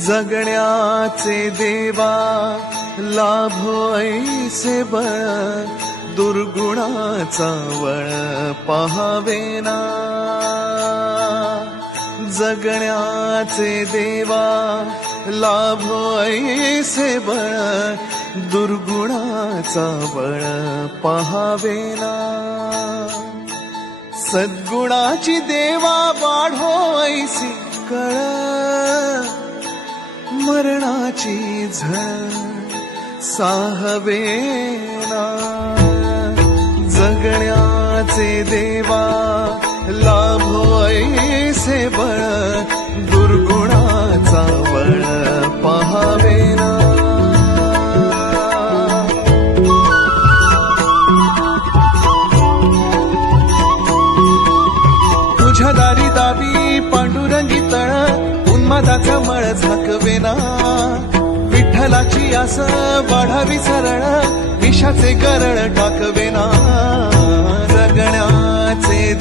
जगण्याचे देवा लाभो ऐसे बळ, दुर्गुणाचा वळ पहावेना. जगण्याचे देवा लाभो ऐसे बळ, दुर्गुणाचा बळ पहावेना. सद्गुणाची देवा वाढो ऐसी कळ, मरणाची झळ साहवेना. जगण्याचे देवा लाभो ऐसे बळ, दुर्गुणाचा बळ पहावेना. तुझ्या दारी दावी पांडुरंगी तळ, उन्मादाचा मळ झाकवेना. विठ्ठलाची आस वाढावी सरळ, विषाचे करळ टाकवेना. जगण्याचे